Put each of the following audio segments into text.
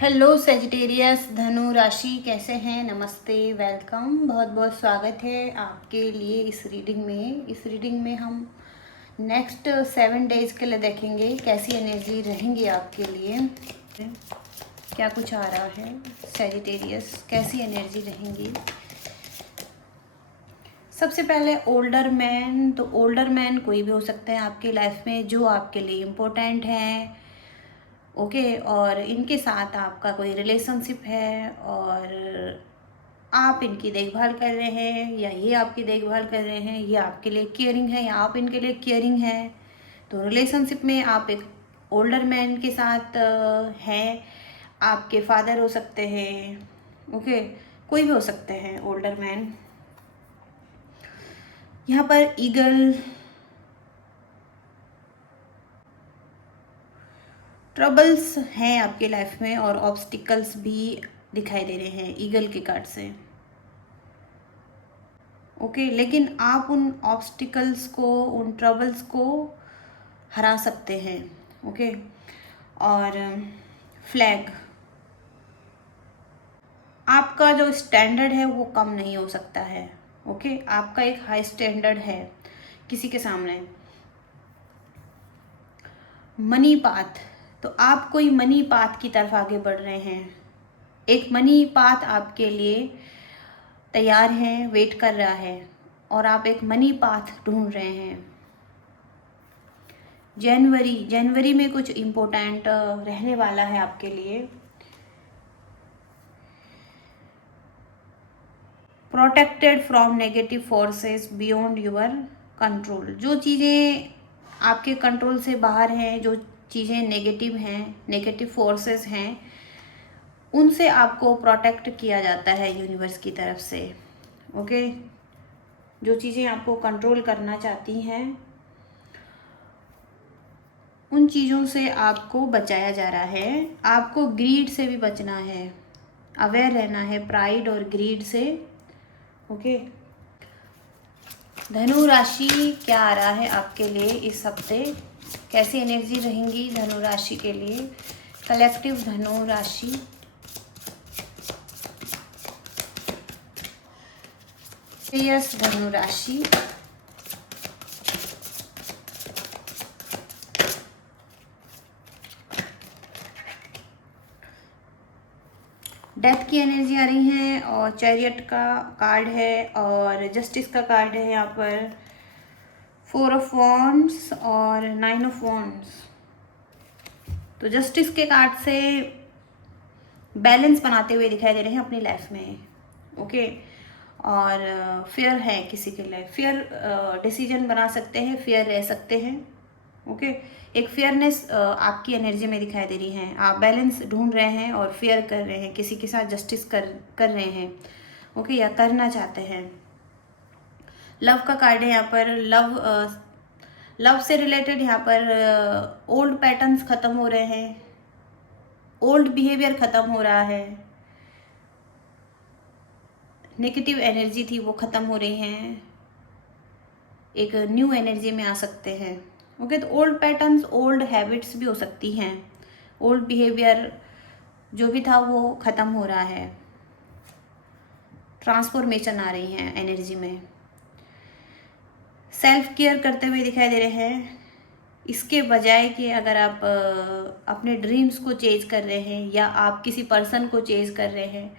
Hello Sagittarius धनु राशि, कैसे हैं? नमस्ते, वेलकम, बहुत बहुत स्वागत है आपके लिए इस रीडिंग में हम नेक्स्ट 7 डेज के लिए देखेंगे कैसी एनर्जी रहेंगी आपके लिए, क्या कुछ आ रहा है। सेजिटेरियस कैसी एनर्जी रहेंगी। सबसे पहले ओल्डर मैन, तो ओल्डर मैन कोई भी हो सकता है आपकी लाइफ में जो आपके लिए इम्पोर्टेंट है। ओके और इनके साथ आपका कोई रिलेशनशिप है और आप इनकी देखभाल कर रहे हैं या ये आपकी देखभाल कर रहे हैं, ये आपके लिए केयरिंग है या आप इनके लिए केयरिंग है। तो रिलेशनशिप में आप एक ओल्डर मैन के साथ हैं, आपके फादर हो सकते हैं। ओके कोई भी हो सकते हैं ओल्डर मैन। यहाँ पर ईगल, ट्रबल्स हैं आपके लाइफ में और ऑब्स्टिकल्स भी दिखाई दे रहे हैं ईगल के कार्ड से। ओके लेकिन आप उन ऑब्स्टिकल्स को, उन ट्रबल्स को हरा सकते हैं। ओके और फ्लैग, आपका जो स्टैंडर्ड है वो कम नहीं हो सकता है। ओके आपका एक हाई स्टैंडर्ड है किसी के सामने। मनी पाथ, तो आप कोई मनी पाथ की तरफ आगे बढ़ रहे हैं। एक मनी पाथ आपके लिए तैयार है, वेट कर रहा है और आप एक मनी पाथ ढूंढ रहे हैं। जनवरी में कुछ इम्पोर्टेंट रहने वाला है आपके लिए। Protected from negative forces beyond your control, जो चीज़ें आपके कंट्रोल से बाहर हैं, जो चीज़ें नेगेटिव हैं, नेगेटिव फोर्सेस हैं, उनसे आपको प्रोटेक्ट किया जाता है यूनिवर्स की तरफ से। ओके जो चीज़ें आपको कंट्रोल करना चाहती हैं उन चीज़ों से आपको बचाया जा रहा है। आपको ग्रीड से भी बचना है, अवेयर रहना है प्राइड और ग्रीड से। ओके धनु राशि क्या आ रहा है आपके लिए इस हफ्ते, कैसी एनर्जी रहेंगी धनु राशि के लिए। कलेक्टिव धनु राशि, यस धनु राशि, डेथ की एनर्जी आ रही है और चैरियट का कार्ड है और जस्टिस का कार्ड है यहाँ पर, 4 ऑफ वॉन्ड्स और 9 ऑफ वॉन्ड्स। तो जस्टिस के कार्ड से बैलेंस बनाते हुए दिखाई दे रहे हैं अपनी लाइफ में। ओके और फेयर है किसी के लिए, फेयर डिसीजन बना सकते हैं, फेयर रह सकते हैं। ओके एक फेयरनेस आपकी एनर्जी में दिखाई दे रही है। आप बैलेंस ढूंढ रहे हैं और फेयर कर रहे हैं, किसी के साथ जस्टिस कर रहे हैं। ओके या करना चाहते हैं। लव का कार्ड है यहाँ पर, लव से रिलेटेड यहाँ पर ओल्ड पैटर्न्स खत्म हो रहे हैं, ओल्ड बिहेवियर खत्म हो रहा है, नेगेटिव एनर्जी थी वो खत्म हो रही हैं, एक न्यू एनर्जी में आ सकते हैं। ओके तो ओल्ड पैटर्न्स, ओल्ड हैबिट्स भी हो सकती हैं, ओल्ड बिहेवियर जो भी था वो खत्म हो रहा है, ट्रांसफॉर्मेशन आ रही है एनर्जी में। सेल्फ केयर करते हुए दिखाई दे रहे हैं, इसके बजाय कि अगर आप अपने ड्रीम्स को चेज कर रहे हैं या आप किसी पर्सन को चेज कर रहे हैं,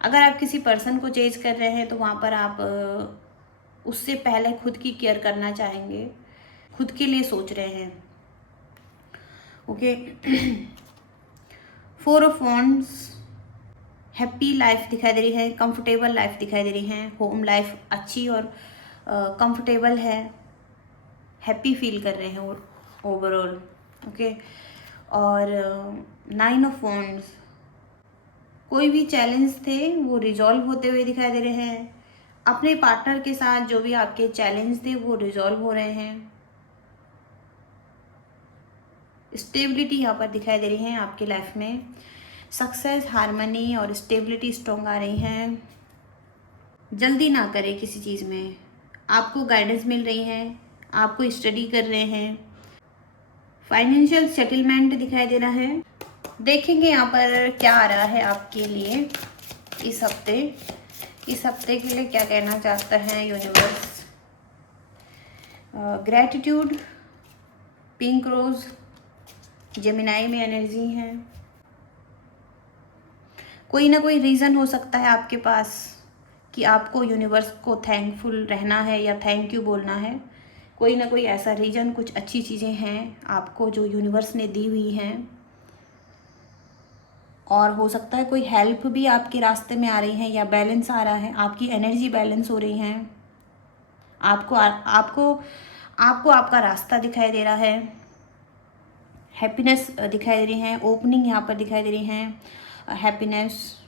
अगर आप किसी पर्सन को चेज कर रहे हैं तो वहाँ पर आप उससे पहले खुद की केयर करना चाहेंगे, खुद के लिए सोच रहे हैं। Okay 4 of wands, happy life दिखाई दे रही है, कंफर्टेबल लाइफ दिखाई दे रही है, होम लाइफ अच्छी और कंफर्टेबल है, हैप्पी फील कर रहे हैं ओवरऑल। ओके और 9 ऑफ वॉन्ड्स, कोई भी चैलेंज थे वो रिजॉल्व होते हुए दिखाई दे रहे हैं। अपने पार्टनर के साथ जो भी आपके चैलेंज थे वो रिजॉल्व हो रहे हैं। स्टेबिलिटी यहाँ पर दिखाई दे रही है आपकी लाइफ में, सक्सेस, हार्मनी और स्टेबिलिटी स्ट्रॉन्ग आ रही हैं। जल्दी ना करें किसी चीज़ में, आपको गाइडेंस मिल रही है, आपको स्टडी कर रहे हैं। फाइनेंशियल सेटलमेंट दिखाई दे रहा है, देखेंगे यहाँ पर क्या आ रहा है आपके लिए इस हफ्ते। इस हफ्ते के लिए क्या कहना चाहता है universe. Gratitude, pink rose, Gemini में एनर्जी है। कोई ना कोई रीज़न हो सकता है आपके पास कि आपको यूनिवर्स को थैंकफुल रहना है या थैंक यू बोलना है। कोई ना कोई ऐसा रीज़न, कुछ अच्छी चीज़ें हैं आपको जो यूनिवर्स ने दी हुई हैं, और हो सकता है कोई हेल्प भी आपके रास्ते में आ रही है या बैलेंस आ रहा है, आपकी एनर्जी बैलेंस हो रही है। आपको आपको आपको आपका रास्ता दिखाई दे रहा है, हैप्पीनेस दिखाई दे रही है, ओपनिंग यहाँ पर दिखाई दे रही है, हैप्पीनेस।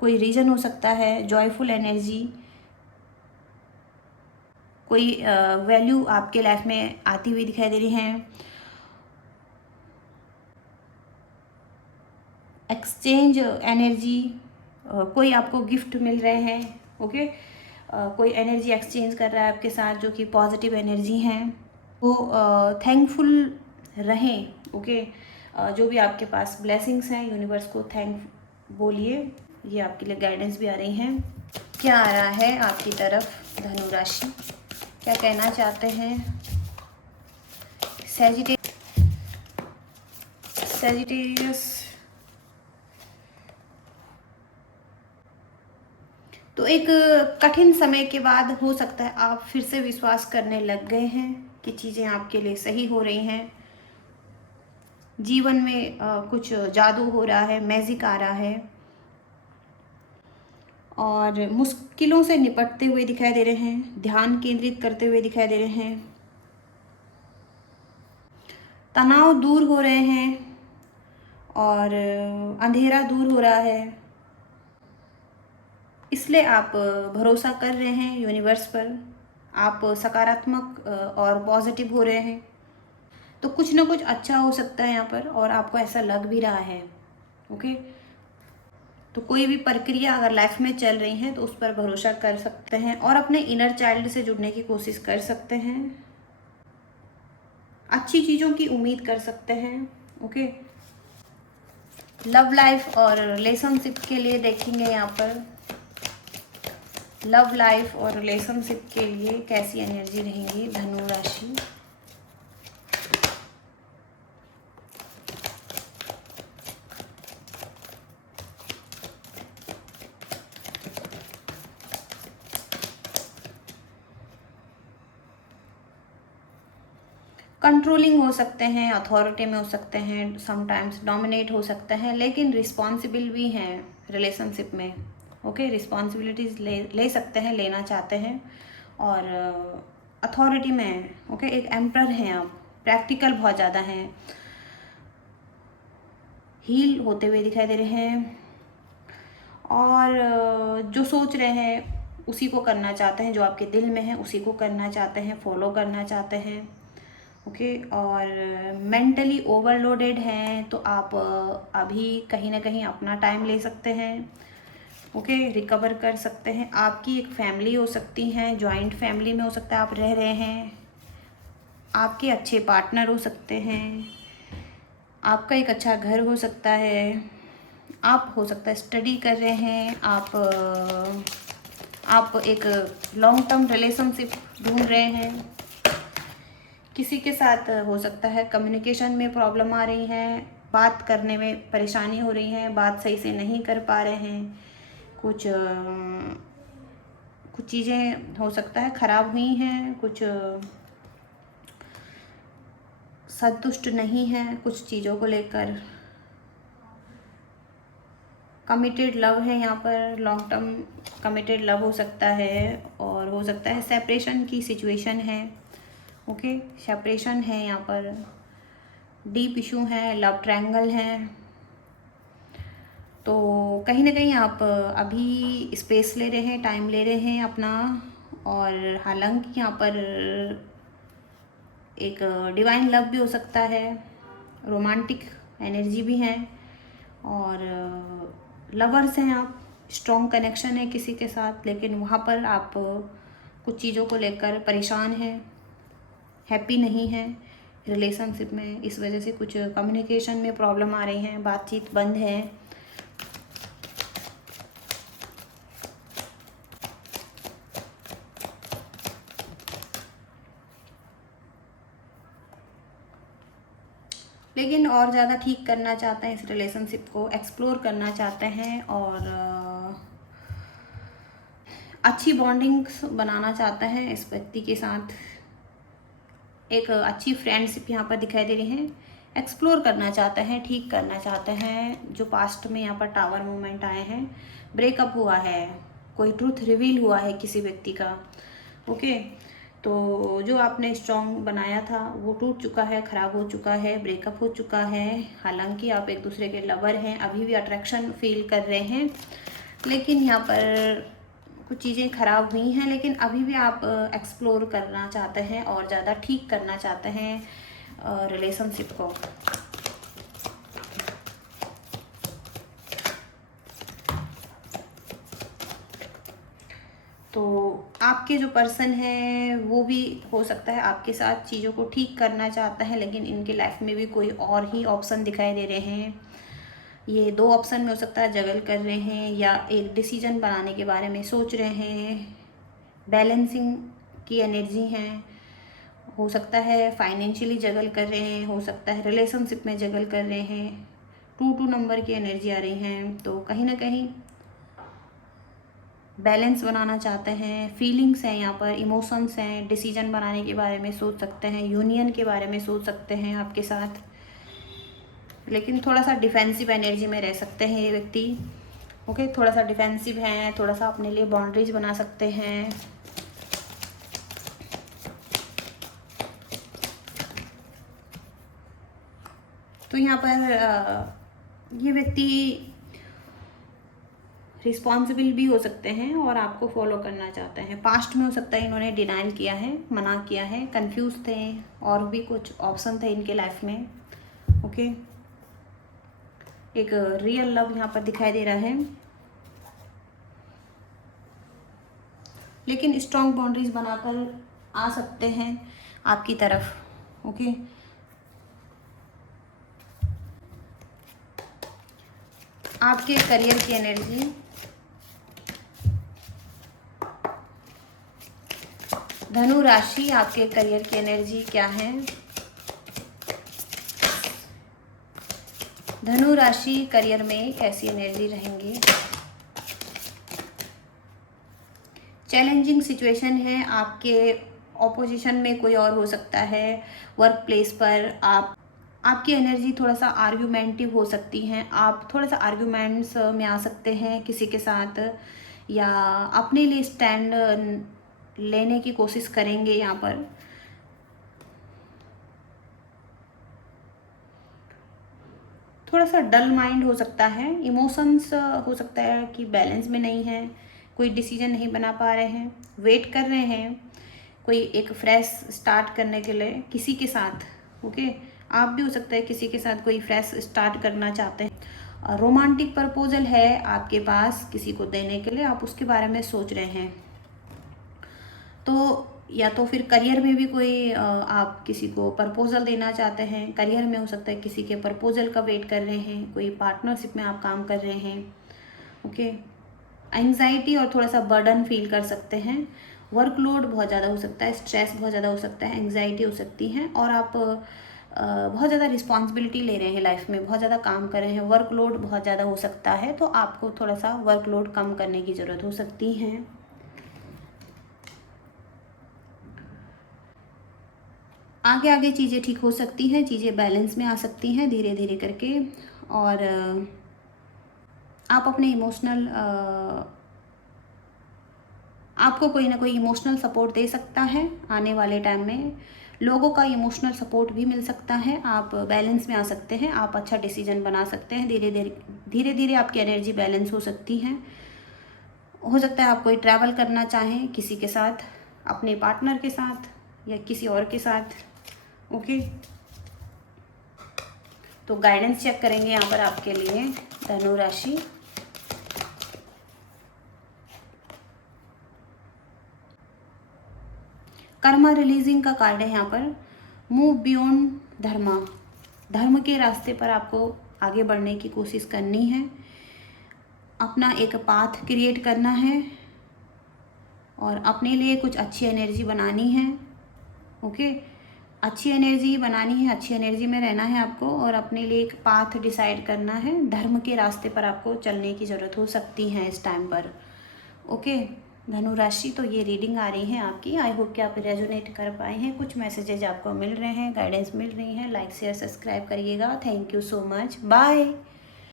कोई रीज़न हो सकता है, जॉयफुल एनर्जी, कोई वैल्यू आपके लाइफ में आती हुई दिखाई दे रही है। एक्सचेंज एनर्जी, कोई आपको गिफ्ट मिल रहे हैं, ओके। कोई एनर्जी एक्सचेंज कर रहा है आपके साथ जो कि पॉजिटिव एनर्जी हैं। तो थैंकफुल रहें, ओके। जो भी आपके पास ब्लेसिंग्स हैं, यूनिवर्स को थैंक बोलिए। ये आपके लिए गाइडेंस भी आ रही हैं। क्या आ रहा है आपकी तरफ धनु राशि, क्या कहना चाहते हैं। सेजिटेरियस, तो एक कठिन समय के बाद हो सकता है आप फिर से विश्वास करने लग गए हैं कि चीज़ें आपके लिए सही हो रही हैं। जीवन में कुछ जादू हो रहा है, मैजिक आ रहा है, और मुश्किलों से निपटते हुए दिखाई दे रहे हैं, ध्यान केंद्रित करते हुए दिखाई दे रहे हैं, तनाव दूर हो रहे हैं, और अंधेरा दूर हो रहा है। इसलिए आप भरोसा कर रहे हैं यूनिवर्स पर, आप सकारात्मक और पॉजिटिव हो रहे हैं। तो कुछ ना कुछ अच्छा हो सकता है यहाँ पर, और आपको ऐसा लग भी रहा है, ओके। तो कोई भी प्रक्रिया अगर लाइफ में चल रही है तो उस पर भरोसा कर सकते हैं, और अपने इनर चाइल्ड से जुड़ने की कोशिश कर सकते हैं। अच्छी चीज़ों की उम्मीद कर सकते हैं, ओके। लव लाइफ और रिलेशनशिप के लिए देखेंगे यहाँ पर। लव लाइफ और रिलेशनशिप के लिए कैसी एनर्जी रहेंगी धनु राशि। कंट्रोलिंग हो सकते हैं, अथॉरिटी में हो सकते हैं, समटाइम्स डोमिनेट हो सकते हैं, लेकिन रिस्पॉन्सिबल भी हैं रिलेशनशिप में, ओके। रिस्पॉन्सिबिलिटीज़ ले सकते हैं, लेना चाहते हैं, और अथॉरिटी में, ओके। एक एम्पर हैं आप, प्रैक्टिकल बहुत ज़्यादा हैं, हील होते हुए दिखाई दे रहे हैं, और जो सोच रहे हैं उसी को करना चाहते हैं, जो आपके दिल में है उसी को करना चाहते हैं, फॉलो करना चाहते हैं, ओके। और मेंटली ओवरलोडेड हैं तो आप अभी कहीं ना कहीं अपना टाइम ले सकते हैं, ओके। रिकवर कर सकते हैं। आपकी एक फैमिली हो सकती है, जॉइंट फैमिली में हो सकता है आप रह रहे हैं, आपके अच्छे पार्टनर हो सकते हैं, आपका एक अच्छा घर हो सकता है, आप हो सकता है स्टडी कर रहे हैं, आप एक लॉन्ग टर्म रिलेशनशिप ढूंढ रहे हैं। किसी के साथ हो सकता है कम्युनिकेशन में प्रॉब्लम आ रही है, बात करने में परेशानी हो रही है, बात सही से नहीं कर पा रहे हैं, कुछ चीज़ें हो सकता है ख़राब हुई हैं, कुछ संतुष्ट नहीं हैं कुछ चीज़ों को लेकर। कमिटेड लव है यहाँ पर, लॉन्ग टर्म कमिटेड लव हो सकता है, और हो सकता है सेपरेशन की सिचुएशन है, ओके। सेपरेशन है यहाँ पर, डीप इशू है, लव ट्रायंगल है। तो कहीं ना कहीं आप अभी स्पेस ले रहे हैं, टाइम ले रहे हैं अपना, और हालांकि यहाँ पर एक डिवाइन लव भी हो सकता है, रोमांटिक एनर्जी भी है, और लवर्स हैं आप, स्ट्रॉन्ग कनेक्शन है किसी के साथ, लेकिन वहाँ पर आप कुछ चीज़ों को लेकर परेशान हैं, हैप्पी नहीं हैं, रिलेशनशिप में, इस वजह से कुछ कम्युनिकेशन में प्रॉब्लम आ रही है, बातचीत बंद है। लेकिन और ज़्यादा ठीक करना चाहते हैं, इस रिलेशनशिप को एक्सप्लोर करना चाहते हैं और अच्छी बॉन्डिंग्स बनाना चाहते हैं इस व्यक्ति के साथ। एक अच्छी फ्रेंडशिप यहाँ पर दिखाई दे रही है। एक्सप्लोर करना चाहते हैं, ठीक करना चाहते हैं जो पास्ट में यहाँ पर टावर मूवमेंट आए हैं। ब्रेकअप हुआ है, कोई ट्रूथ रिवील हुआ है किसी व्यक्ति का। ओके, तो जो आपने स्ट्रॉन्ग बनाया था वो टूट चुका है, ख़राब हो चुका है, ब्रेकअप हो चुका है। हालांकि आप एक दूसरे के लवर हैं, अभी भी अट्रैक्शन फील कर रहे हैं, लेकिन यहाँ पर कुछ चीज़ें ख़राब हुई हैं, लेकिन अभी भी आप एक्सप्लोर करना चाहते हैं और ज़्यादा ठीक करना चाहते हैं रिलेशनशिप को। तो आपके जो पर्सन है वो भी हो सकता है आपके साथ चीज़ों को ठीक करना चाहता है, लेकिन इनके लाइफ में भी कोई और ही ऑप्शन दिखाई दे रहे हैं। ये दो ऑप्शन में हो सकता है, जगल कर रहे हैं या एक डिसीजन बनाने के बारे में सोच रहे हैं। बैलेंसिंग की एनर्जी है, हो सकता है फाइनेंशियली जगल कर रहे हैं, हो सकता है रिलेशनशिप में जगल कर रहे हैं। 2 नंबर की एनर्जी आ रही हैं, तो कहीं ना कहीं बैलेंस बनाना चाहते हैं। फीलिंग्स हैं यहाँ पर, इमोशंस हैं, डिसीजन बनाने के बारे में सोच सकते हैं, यूनियन के बारे में सोच सकते हैं आपके साथ, लेकिन थोड़ा सा डिफेंसिव एनर्जी में रह सकते हैं ये व्यक्ति। ओके, थोड़ा सा डिफेंसिव हैं, थोड़ा सा अपने लिए बाउंड्रीज बना सकते हैं। तो यहाँ पर ये व्यक्ति रिस्पॉन्सिबल भी हो सकते हैं और आपको फॉलो करना चाहते हैं। पास्ट में हो सकता है इन्होंने डिनाइल किया है, मना किया है, कंफ्यूज थे, और भी कुछ ऑप्शन थे इनके लाइफ में। ओके, एक रियल लव यहाँ पर दिखाई दे रहा है, लेकिन स्ट्रॉन्ग बाउंड्रीज बनाकर आ सकते हैं आपकी तरफ। ओके, आपके करियर की एनर्जी, धनु राशि, आपके करियर की एनर्जी क्या है? धनु राशि करियर में कैसी एनर्जी रहेंगी? चैलेंजिंग सिचुएशन है, आपके ऑपोजिशन में कोई और हो सकता है। वर्क प्लेस पर आपकी एनर्जी थोड़ा सा आर्ग्यूमेंटिव हो सकती हैं, आप थोड़ा सा आर्ग्यूमेंट्स में आ सकते हैं किसी के साथ, या अपने लिए स्टैंड लेने की कोशिश करेंगे यहाँ पर। थोड़ा सा डल माइंड हो सकता है, इमोशंस हो सकता है कि बैलेंस में नहीं है, कोई डिसीजन नहीं बना पा रहे हैं, वेट कर रहे हैं कोई एक फ्रेश स्टार्ट करने के लिए किसी के साथ। ओके, आप भी हो सकता है किसी के साथ कोई फ्रेश स्टार्ट करना चाहते हैं। रोमांटिक प्रपोजल है आपके पास किसी को देने के लिए, आप उसके बारे में सोच रहे हैं। तो या तो फिर करियर में भी कोई आप किसी को प्रपोजल देना चाहते हैं, करियर में हो सकता है किसी के प्रपोजल का वेट कर रहे हैं, कोई पार्टनरशिप में आप काम कर रहे हैं। ओके, एंग्जाइटी और थोड़ा सा बर्डन फील कर सकते हैं, वर्कलोड बहुत ज़्यादा हो सकता है, स्ट्रेस बहुत ज़्यादा हो सकता है, एंग्जाइटी हो सकती है, और आप बहुत ज़्यादा रिस्पॉन्सिबिलिटी ले रहे हैं लाइफ में, बहुत ज़्यादा काम कर रहे हैं, वर्कलोड बहुत ज़्यादा हो सकता है, तो आपको थोड़ा सा वर्कलोड कम करने की ज़रूरत हो सकती है। आगे आगे चीज़ें ठीक हो सकती हैं, चीज़ें बैलेंस में आ सकती हैं धीरे धीरे करके, और आप अपने इमोशनल आपको कोई ना कोई इमोशनल सपोर्ट दे सकता है आने वाले टाइम में, लोगों का इमोशनल सपोर्ट भी मिल सकता है, आप बैलेंस में आ सकते हैं, आप अच्छा डिसीजन बना सकते हैं, धीरे धीरे आपकी एनर्जी बैलेंस हो सकती है। हो सकता है आप कोई ट्रैवल करना चाहें किसी के साथ, अपने पार्टनर के साथ या किसी और के साथ। ओके, तो गाइडेंस चेक करेंगे यहाँ पर आपके लिए धनु राशि। कर्मा रिलीजिंग का कार्ड है यहाँ पर, मूव बियॉन्ड धर्मा, धर्म के रास्ते पर आपको आगे बढ़ने की कोशिश करनी है, अपना एक पाथ क्रिएट करना है और अपने लिए कुछ अच्छी एनर्जी बनानी है। ओके, अच्छी एनर्जी बनानी है, अच्छी एनर्जी में रहना है आपको और अपने लिए एक पाथ डिसाइड करना है। धर्म के रास्ते पर आपको चलने की ज़रूरत हो सकती है इस टाइम पर। ओके धनु राशि, तो ये रीडिंग आ रही है आपकी। आई होप कि आप रेजोनेट कर पाए हैं, कुछ मैसेजेज आपको मिल रहे हैं, गाइडेंस मिल रही है। लाइक शेयर सब्सक्राइब करिएगा। Thank you so much, bye.